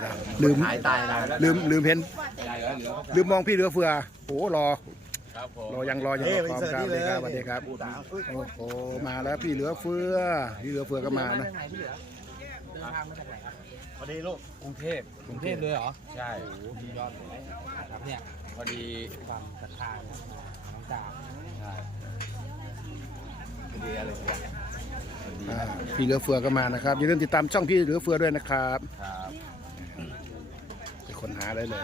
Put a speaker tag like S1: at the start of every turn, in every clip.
S1: ลืม
S2: หายตายนะ
S1: ลืมเห็นลืมมองพี่เหลือเฟือโอ้รอ
S3: ครับผม
S1: รอยังพร้อมครับสวัสดีครับโอ้โหมาแล้วพี่เหลือเฟือก็มานะ
S2: พอดีลูก
S3: กรุงเทพเลยเหรอใช่มียอดเลยครับเนี่ยพอดีความศรัทธาน้องจ่าใช่
S2: พอดีอะไรเนี่ย
S1: พี่เหลือเฟือก็มานะครับอย่าลืมติดตามช่องพี่เหลือเฟือด้วยนะครับ
S3: ครับ
S1: ไปค้นหาได้เลย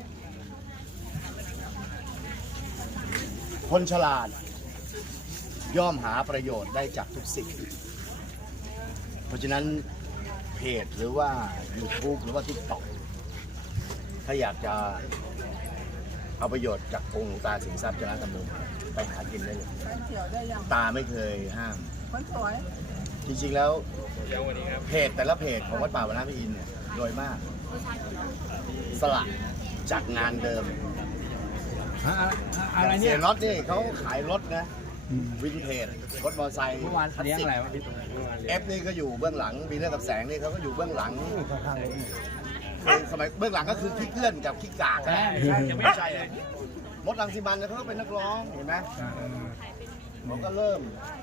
S2: คนฉลาดย่อมหาประโยชน์ได้จากทุกสิ่งเพราะฉะนั้นเพจหรือว่า YouTube หรือว่า TikTok ถ้าอยากจะเอาประโยชน์จากองค์หลวงตาสิงห์ทรัพย์จนะธรรมไปหากินได้เลยตาไม่เคยห้ามจริงๆแล้วเพจแต่ละเพจของวัดป่าวนารอินทร์เนี่ยโดยมากสละจากงานเดิม
S3: อะไรเนี่
S2: เสี
S3: ย
S2: ยน็อตนี่เขาขายรถนะวินเทจรถมอเตอร์ไซค์
S3: เมื่อวานเลี้ยงอะไรวะ
S2: เอฟนี่ก็อยู่เบื้องหลังมีเรื่องกับแสงนี่เขาก็อยู่เบื้องหลังสมัยเบื้องหลังก็คือขี้เกื้อนกับขี้กากนะไม่ใช่เลยมดรังสิมันเนี่ยเขาก็เป็นนักร้องเห็นไหมผมก็เริ่ม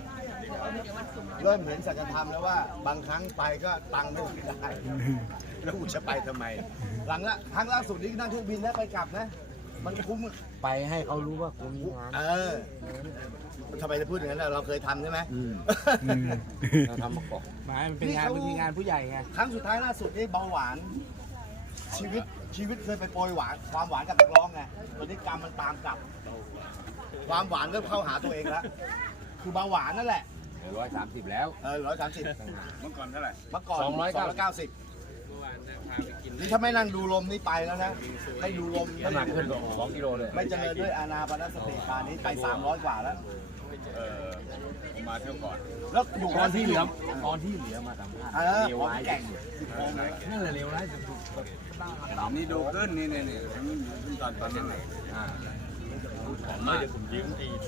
S2: เห็นสัจธรรมแล้วว่าบางครั้งไปก็ตังค์ไม่ได้แล้วกูจะไปทำไมหลังละครั้งล่าสุดนี้นั่งเครื่องบินแล้วไปกลับนะมันคุ้ม
S3: ไปให้เขารู้ว่ากูมีงาน
S2: ทำไมจะพูดอย่างนั้นเราเคยทำใช่ไหม
S3: เราทำมาก่อนหมายมันเป็นงานเป็นงานผู้ใหญ่ไง
S2: ครั้งสุดท้ายล่าสุดนี่เบาหวาน ชีวิตเคยไปโปรยหวานความหวานกับนักร้องไงตอนนี้กรรมมันตามกลับ ความหวานเริ่มเข้าหาตัวเองแล้วคือเบาหวานนั่นแหละ
S3: 130แล้ว
S2: 130
S3: เมื่อก่อนเท่าไหร่
S2: เมื่อก่อน
S3: 290
S2: นี่ถ้าไม่นั่งดูลมนี่ไปแล้วนะไม่ดูลม
S3: น้ำหนักขึ้น2กิโลเลย
S2: ไม่เจริญด้วยอานาปานสติปานนี้ไป300 กว่าแล้ว
S3: ผมมาเที่ยวก่อน
S2: แล้วอยู่
S3: ตอนที่เหลือมาสัมภาษณ์เลว
S2: ผม
S3: ร้าย
S2: แก่ง
S3: นั่นแหละเลวร้ายสุดนี่ดูขึ้นนี่ขึ้นตอนนี้ไหนผมมาเดี๋ยวผมยืม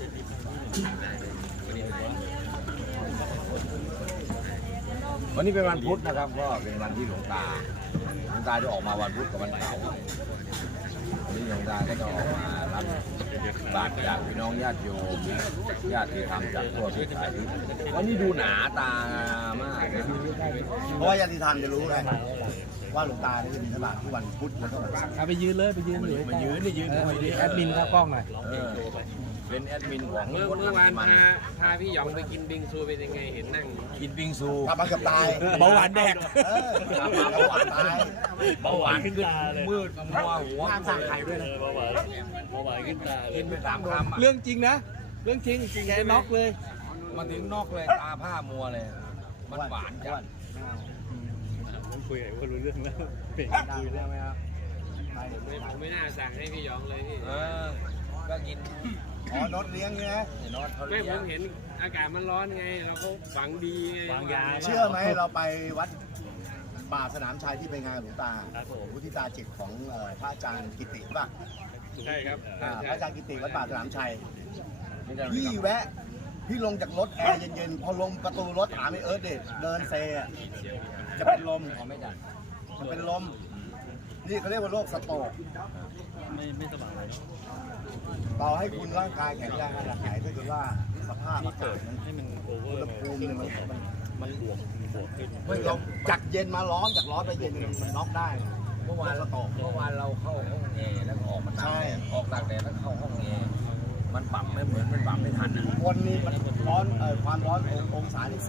S3: วันนี้เป็นวันพุธนะครับก็เป็นวันที่หลวงตาจะออกมาวันพุธกับวันเสาร์วันนี้หลวงตาก็จะออกมารับบาตรจากพี่น้องญาติโยมญาติธรรมจากทั่วทุกสายทิศวันนี้ดูหนาตามากนะ
S2: เพราะว่าญาติธรรมจะรู้ไงว่าหลวงตาเนี่ยจะมีตลาดทุกวันพุธแล้วก็วันเสาร์
S3: ไปยืนเลยไปยืนอยู่มายืนแอดมินครับกล้องหน่อยเป็นแอดมินของ
S4: เมื่อวานพาพี่หยองไปกินบิงซูเป็นยังไงเห็นนั่ง
S3: กินบิงซู
S2: กลับมากับตาย
S3: เบาหวานแดก
S2: กลับมาเบาหวานตาย
S3: เบาหวานขึ้นตาเลยมืดมัวหัวสั่งไข่ด้วยนะ
S4: เบาหวานขึ้นตาเล
S3: กิ
S4: ย
S3: นไปตามคำ
S4: เรื่องจริงนะเรื่องจริงแกน็อกเลย
S3: มันถึงนอกเลยตาผ้ามัวเลยมันหวานจัง
S4: คุยกับคนรู้เรื่องแล้วเปลี่ยน
S2: คุยได้ไหมครับ
S4: ผมไม่น่าสั่งให้พี่หยองเลยพี่
S3: ก็กิน
S2: อ๋อนดเลี้ยงใช่ไหม
S3: นอตเขา
S4: ไม่
S3: เลี้
S4: ผ
S3: ยง
S4: มเห็นอากาศมันร้อนไงเราก็หวังดีไง
S2: เชื่อไหมเราไปวัดป่าสนามชัยที่ไปงานหลวงตาพุทธิตาจิตของพระอาจารย์กิติป่ะ
S4: ใช่ครับ
S2: พระอาจารย์กิติวัดป่าสนามชัยพี่แวะพี่ลงจากรถแอร์เย็นๆพอลงประตูรถถามไอ้เอิร์ธเดินเซจะเป็นลม
S3: เขาไม่ดัน
S2: จะเป็นลมนี่เขาเรียกว่าโรคสโตรก
S4: ไม่สบาย
S2: ต่อให้คุณร่างกายแข็งแรงขนาดไหนถ้าเกิดว่าสภาพอากาศมัน
S4: ให้มันโอเวอ
S2: อุณห
S4: ร์
S2: ภูมิเนี่ยมัน
S4: บวกขึ้น
S2: เราจากเย็นมาร้อนจากร้อนไปเย็นมันน็อกได้
S3: เมื่อวานเราเข้าห้องแอร์แล้วก็ออกมาตากแดดออกตากแดดแล้วเข้าห้องแอร์มันปรับไม่เหมือนมันปรับไม่ทันอ่ะ
S2: คนนี้มันร้อนความร้อนองศาที่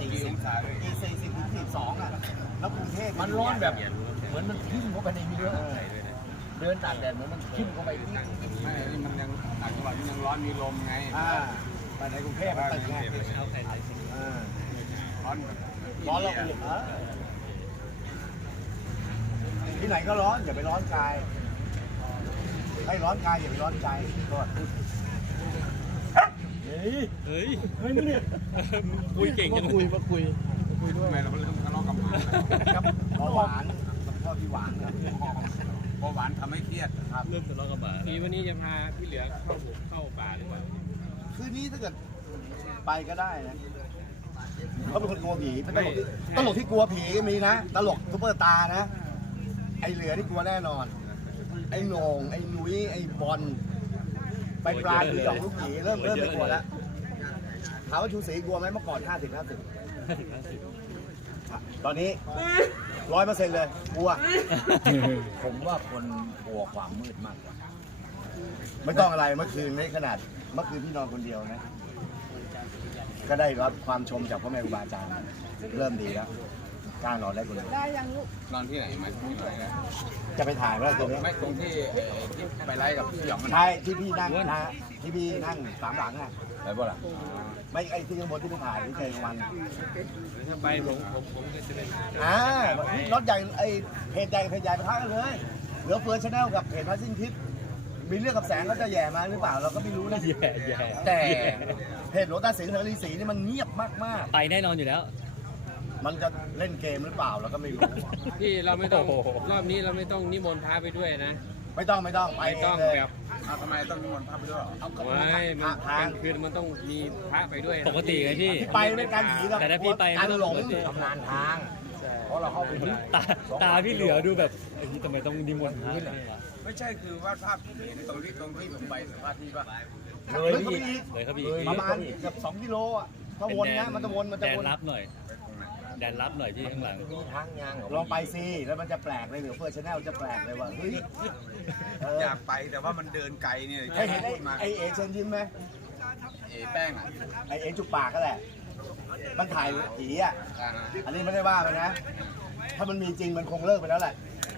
S2: 40ถึง42อ่ะแล้วกรุงเทพ
S3: มันร้อนแบบเหมือนมันทิ่มเข้าไปในเนื้อเดินตากแดดเหมือนมันทิ่มเข้าไปที่
S4: มันยังต่างจังหวัดมันยังร้อนมีลมไง
S2: ไปในกรุงเทพมันตึกไง
S4: เอาใส่ไทย
S2: ร้อนเราอุ่นที่ไหนก็ร้อนอย่าไปร้อนกายให้ร้อนกายอย่าไปร้อนใจก็
S4: เฮ้ยไม่เนี่ยคุยเก่งจังคุยด้วยทำไมเราเริ่มทะเลาะกัน
S2: เบาหวานมันชอบที่หวานนะ
S3: เบาหวานทำให้เครียด
S4: เริ่มทะเลาะกันมาพี่วันนี้จะพาพี่เหลือเข้าป่าหรือเปล่า
S2: คืนนี้ถ้าเกิดไปก็ได้นะเขาเป็นคนกลัวผีเป็นตลกที่กลัวผีมีนะตลกซุปเปอร์ตาร์นะไอ้เหลือที่กลัวแน่นอน ไอ้โหน่งไอ้นุ้ยไอ้บอลไปปลายพี่หยองลูกหยีเริ่มไม่กลัวแล้วถามว่าชูศรีกลัวไหมเมื่อก่อน50-50ตอนนี้100%เลยกลัว
S3: ผมว่าคนกลัวความมืดมากกว่า
S2: ไม่ต้องอะไรเมื่อคืนไม่ขนาดเมื่อคืนพี่นอนคนเดียวนะก็ได้รับความชมจากพ่อแม่ครูบาอาจารย์เริ่มดีแล้วกล้านอนได้คนเดียวน
S4: อนที่ไหนมาที่ไหนนะ
S2: จะไปถ่ายไหมล่ะตรงนี้
S4: ไม่ตรงที่ที่ไปไล่กับพี่หยองมัน
S2: ใช่ที่พี่นั่งนะที่พี่นั่งสามหลังอ่ะ
S3: ไปบ่ล่ะ
S2: ไม่ไอ้ที่ข้างบนที่ไปถ่ายที่เจอวัน
S4: ถ้าไปผมก็จะเป็น
S2: รถใหญ่ไอ้เพจใหญ่ไปทักกันเลยเหลือเฟือชาแนลกับเพจพัซซิ่งทิปมีเรื่องกับแสงเขาจะแย่มาหรือเปล่าเราก็ไม่รู้นะ
S5: แย่
S2: แต่เพจโรต้าสิงห์เสรีศรีนี่มันเงียบมาก
S5: ไปแน่นอนอยู่แล้ว
S2: ๆมันจะเล่นเกมหรือเปล่าเราก็ไม่รู้
S6: พี่เราไม่ต้อง
S5: โอ้โห
S6: รอบนี้เราไม่ต้องนิมนต์พระไปด้วยนะ
S2: ไม่ต้องไป
S6: ไม่ต้อง
S2: เลย
S6: แบบ
S4: ทำไมต้องนิมนต์พระไปด้วยหรอ
S2: เอากระ
S6: ไม่มัน
S2: ทาก
S6: ลางคืนมันต้องมีพระไปด้วยนะ
S5: ปกติไงพี่
S2: ไปไม่การผีเรา
S5: แต่ถ้าพี่ไป
S2: การหลง
S5: ปกติ
S3: ชำนาญทางเพราะเราเข้าไปไม่ได้
S5: ตาพี่เหลือดูแบบไอ้นี่ทำไมต้องนิมนต์พระด้วยวะ
S4: ไม่ใช่คือวาดภาพที่เห็นตรงที่ผมไปสัมภาษณ์ที่ว่า
S2: เลยเข้าไปอีก
S5: เลยครับพี่
S2: ประมาณเกือบ2 กิโลอ่ะถ้าวนนะมันจะวน
S5: แดนรับหน่อย แดนรับหน่อยพี่ข้างหลัง
S3: มีทางยาง
S2: ลองไปสิแล้วมันจะแปลกเลยเหลือเฟือชาแนลจะแปลกเลยว่าเฮ้ยเ
S4: อยากไปแต่ว่ามันเดินไกลเนี่ย
S2: เคยเห็นไอ้เอเชิญยิ้มไหม
S4: แป้งอ่ะ
S2: ไอ้เอจุกปากก็แหละ มันถ่ายผีอ่ะ อันนี้ไม่ได้ว่ามันนะ ถ้ามันมีจริงมันคงเลิกไปแล้วแหละ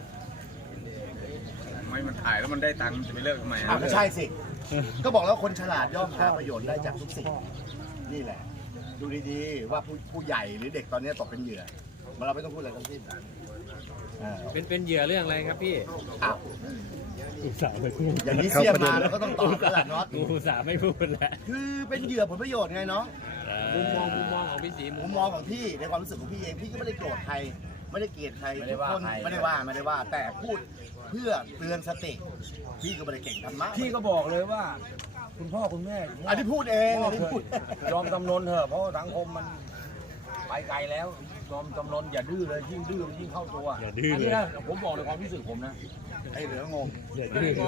S4: ไม่มันถ่ายแล้วมันได้ตังค์จะไปเลิกทำไม
S2: อ้าวก็ใช่สิ ก็บอกแล้วคนฉลาดย่อมหาประโยชน์ได้จากทุกสิ่ง นี่แหละ ดูดีๆว่าผู้ใหญ่หรือเด็กตอนนี้ตกเป็นเหยื่อเราไม่ต้องพูดอะไรทั้งสิ้นอ่า
S6: เป็นเหยื่อเรื่องอะไรครับพี่
S2: อ้าว
S5: อุตส่าห์ไม่พูด
S2: อย่างนี้เสียมาแล้วก็ต้องตอบกันแหละน็อต
S5: อุตส่าห์ไม่พูดแล้ว
S2: คือเป็นเหยื่อผลประโยชน์ไงเนาะ
S6: มุมมองของพี่ศรี
S2: มุมมองของพี่ในความรู้สึกของพี่เองพี่ก็ไม่ได้โกรธใครไม่ได้เกลียดใครทุกคนไม่ได้ว่าแต่พูดเพื่อเตือนสติพี่ก็ไม่ได้เก่งธรรมะ
S3: พี่ก็บอกเลยว่า คุณพ่อคุณแม่
S2: อันนี้พูดเองอันนี้พูด
S3: ยอมจำนนเถอะเพราะสังคมมันไปไกลแล้วยอมจำนนอย่าดื้อเลยยิ่งดื้อยิ่งเข้าตัว
S5: อย่าดื้อ
S3: อัน
S5: เล
S3: นี้
S5: ย
S3: นะผมบอกในความรู้สึกผมนะ
S2: ไอ้เหลืองง
S5: อย่าดื้อเลย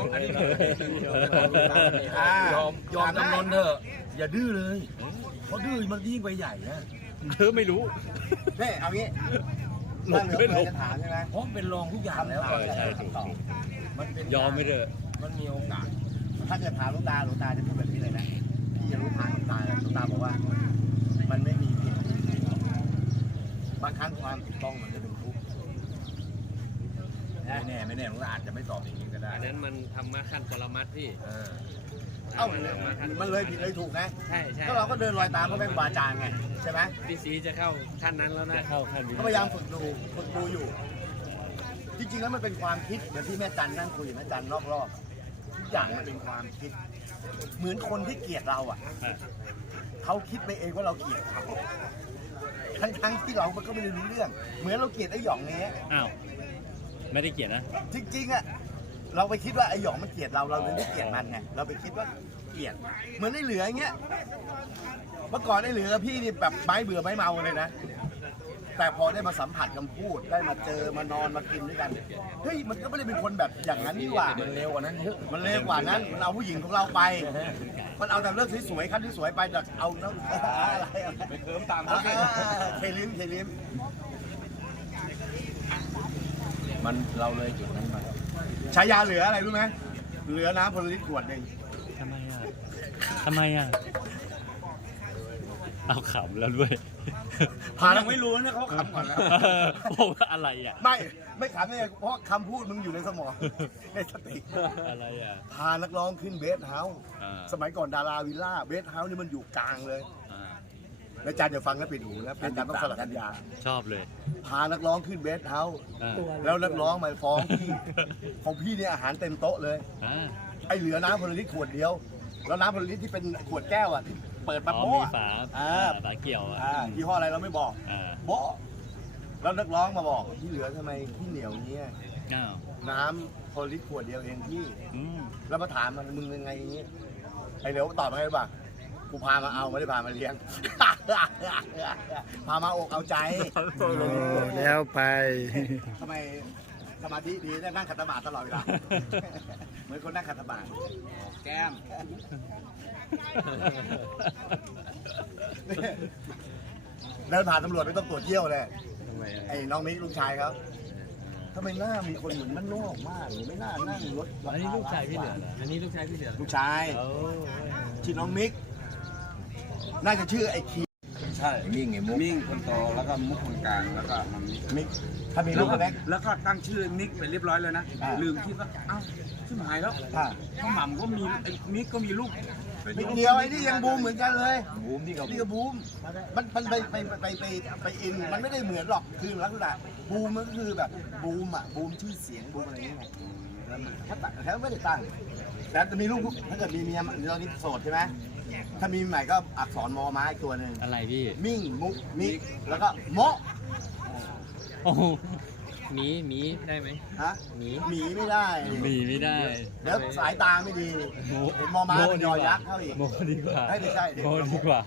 S3: ยอมจำนนเถอะอย่าดื้อเลยเพราะดื้อมันยิ่งไปใหญ่นะ
S5: ไม่รู้
S2: นี่เอางี้
S5: หล
S2: ถ้า
S5: บ
S2: เหลือ
S5: ไม่หล
S2: เฟือบ จะถามใช่ไหม
S3: เพราะมันเป็นรองทุกอย่างแล้ว
S5: เออใช่ถูก
S3: มันเป็น
S5: ยอมไม่เถอะ
S3: มันมีโอกาส
S2: ถ้าเกิดถามหลวงตาจะพูดแบบนี้เลยนะพี่จะรู้ทางหลวงตาบอกว่า มันไม่มีผิดบางครั้งความถูกต้องมันจะเป็นทุกข์
S3: ไม่แน่มันอาจจะไม่ตอบอย่างนี้ก็ได้
S6: อันนั้นมันธรรมะขั้นปรมัตถ์พี่
S2: เอ้ามันเลยผิดเลยถูกไง
S6: ใช่ใช่
S2: ก็เราก็เดินรอยตามพ่อแม่ครูบาอาจารย์ไงใช่ไหม
S6: พี่ศรีจะเข้าขั้นนั้นแล้วนะ
S5: เข้าขั้นนี้
S2: ก็พยายามฝึกดูอยู่ จริงๆแล้วมันเป็นความคิดเหมือนที่แม่จันนั่งคุยกับแม่จันรอบๆทุกอย่างมันเป็นความคิด เหมือนคนที่เกลียดเราอ่ะ
S5: อ่ะ
S2: เขาคิดไปเองว่าเราเกลียดเขาทั้งที่เรามันก็ไม่ได้รู้เรื่อง เหมือนเราเกลียดไอ้หยองเนี้ย
S5: อ้าว ไม่ได้เกลียดนะ
S2: จริงๆอ่ะเราไปคิดว่าไอ้หยองมันเกลียดเราเลยไม่เกลียดมันไงเราไปคิดว่าเกลียดเหมือนไอ้เหลืออย่างเงี้ยเมื่อก่อนไอ้เหลือกับพี่นี่แบบไม้เบื่อไม้เมาเลยนะ แต่พอได้มาสัมผัสคำพูดได้มาเจอมานอนมากินด้วยกันเฮ้ยมันก็ไม่ได้เป็นคนแบบอย่างนั้นนี่หว่า
S3: มันเร็วกว่านั้นเยอะ
S2: มันเร็วกว่านั้นมันเอาผู้หญิงของเราไป มันเอาแต่เรื่องสวยๆขั้นที่สวยไปแต่เอาน้ำอะไรไปเคิมตามเขาเคลิม
S3: มันเราเลยจุดนั้นมา
S2: ฉายาเหลืออะไรรู้ไหมเหลือน้ำพลลิตรขวดหนึ่ง
S5: ทำไมอ่ะ ทำไมอ่ะ เอาขำแล้วด้วย
S2: พายังไม่รู้เนี่ยเขาขำก่อนแล้ว
S5: ผมว่าอะไรอ่ะ
S2: ไม่ขำเนี่ยเพราะคำพูดมึงอยู่ในสมองในสติ
S5: อะไรอ่ะ
S2: พานักร้องขึ้นเบสเฮาส์
S5: อ่า
S2: สมัยก่อนดาราวิลล่าเบสเฮาส์นี่มันอยู่กลางเลย
S5: อ่า
S2: แล้วอาจารย์จะฟังแล้วปิดหูแล้วอาจารย์ต้องสลับสัญญา
S5: ชอบเลย
S2: พานักร้องขึ้นเบสเฮาส์
S5: อ่า
S2: แล้วนักร้องมาฟ้องพี่ ของพี่เนี่ยอาหารเต็มโต๊ะเลย
S5: อ่า
S2: ไอเหลือน้ำพลลิตรขวดเดียว แล้วน้ำพลลิตรที่เป็นขวดแก้วอ่ะที่เปิดมา
S5: อ๋อ
S2: โบ๊ะ
S5: มีฝา ฝาเกี่ยวอ่ะ
S2: ยี่ห้ออะไรเราไม่บอก
S5: อ่า
S2: โบ๊ะแล้วนักร้องมาบอกที่เหลือทำไมพี่เหนียวเนี้ย
S5: อ้าว
S2: น้ำพลลิตรขวดเดียวเองพี่
S5: อืม
S2: แล้วมาถามมันมึงยังไงอย่างงี้ไอเหลียวตอบมาไงรู้ป่ะกูพามาเอาไม่ได้พามาเลี้ยง พามาอกเอาใจ
S1: แล้วไป
S2: ทำไมสมาธิดีได้นั่งขัดสมาธิตลอดเวลา เหมือนคนนั่งขัดสมาธิแก้ม เดินผ่านตำรวจไม่ต้องตรวจเยี่ยวเลย
S6: ทำไมอะ
S2: ไอ้น้องมิกลูกชายครับทำไมหน้ามีคนเหมือนมันนอกมากเลยไม่น่านั่งรถ
S5: อันนี้ลูกชายพี่เหลือเหรอ
S6: อันนี้ลูกชายพี่เหลือ
S2: ลูกชาย
S5: โอ้
S2: ชื่อน้องมิก น่าจะชื่อไอ้คี
S3: ใช่มิ่งไงมุกมิ่งคนโตแล้วก็มุกคนกลางแล้วก็มันมิก
S2: มิก ถ้ามีลูกก็แบ็ค
S7: แล้วก็ตั้งชื่อมิกไปเรียบร้อยแล้วนะ
S2: อ่า
S7: ลืมคิดว่าเอ้าชิบหายแล้ว
S2: อ่ะ
S7: ข้าวหม่ำก็มีไอ้มิกก็มีลูก
S2: มิกเดียวไอ้นี่ยังบูมเหมือนกันเลย
S3: บูมที่เขา
S2: นี่ก็บูม มันไปอิน มันไม่ได้เหมือนหรอก คือลักษณะบูมมันก็คือแบบบูมอ่ะ บูมชื่อเสียงบูมอะไรอย่างเงี้ยแล้วมันถ้าตั้งแล้วไม่ได้ตั้ง แต่จะมีลูกถ้าเกิดมีเมียตอนนี้โสดใช่ไหม ถ้ามีใหม่ก็อักษรมอม้าอีกตัวหนึ่ง
S5: อะไรพี่
S2: มิ่งมุกมิกแล้วก็โมะ
S5: โอ้โห
S6: หมีได้ไหม
S2: ฮะ
S6: หมี
S2: หมีไม่ได้
S5: มีไม่ได้
S2: เดี๋ยวสายตาไม่ดี
S5: โม
S2: เห็นมอม้าเป็นยอยักษ์เข้าอีก
S5: โมดีกว่า
S2: ไม่ใช่
S5: โมดีกว่า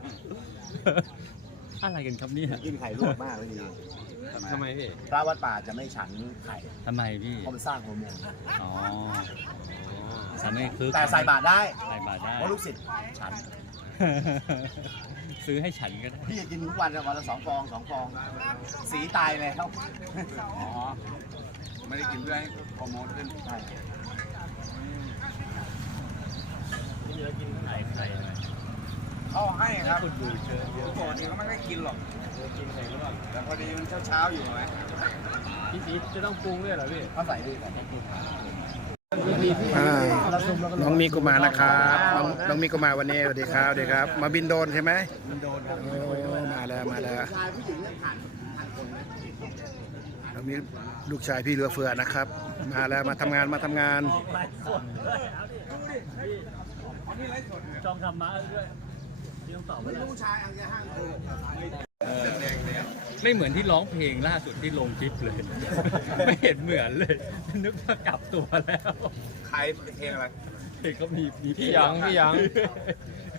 S5: อะไรกันครับเนี่ย
S2: กินไข่ลวกมากเลยดี
S6: ทำไมพี่
S2: พระวัดป่าจะไม่ฉันไข่
S5: ทำไมพี่
S2: เพราะมันสร้างฮอร์โมน
S5: อ๋อฉันไม่คือ
S2: แต่ใส่บาตรได้
S5: ใส่บาตรได้
S2: เพราะลูกศิษย์ฉัน
S5: ซื้อให้ฉันก็ได้
S2: พี่จะกินทุกวันวันละ2 ฟอง 2 ฟอง สีตายแล้ว
S7: อ๋อ ไม่ได้กินเพื่อให้ฮอร์โมนขึ้น
S2: ใช่
S5: เยอะกินไข่หน่อย
S7: เขาให้ครับ
S5: คนดูเชิญเยอะ
S7: ปกติเขาไม่ได้กินหรอก
S5: กินไข่หรือเปล่า
S7: แต่พอดีมันเช้าๆอยู่ไหม
S6: พี่สีจะต้องปรุงด้วยเหรอพี่
S2: เขาใส่ด้วยกัน
S1: น้องมิกก็มานะครับน้องมิกก็มาวันนี้สวัสดีครับสวัสดีครับ มาบินโดรนใช่ไหม
S2: มันโดนครับ
S1: โอ้มาแล้วมาแล้ว
S2: ชายผู้หญิงเนี่ยผ่านคนไหม
S1: น้องมิกลูกชายพี่เหลือเฟือนะครับ มาแล้วมาทำงานมาทำงาน
S5: จองทำมาด้วยที่ต้องตอบ
S2: ไม่รู้ชายเอาแค่ห้าง
S5: ไม่เหมือนที่ร้องเพลงล่าสุดที่ลงคลิปเลย ไม่เห็นเหมือนเลย นึกว่ากลับตัวแล้ว
S7: ใครเพลงอะไร
S5: เพลงเขามี
S6: พี่หยองพี่หยอง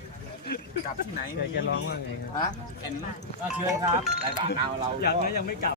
S7: กลับที่ไหน
S6: แกร้องว่าไงครับ
S2: ฮะ
S7: เห็นเชิญครับรายบาทเอาเรา
S5: ยังนะยังไม่กลับ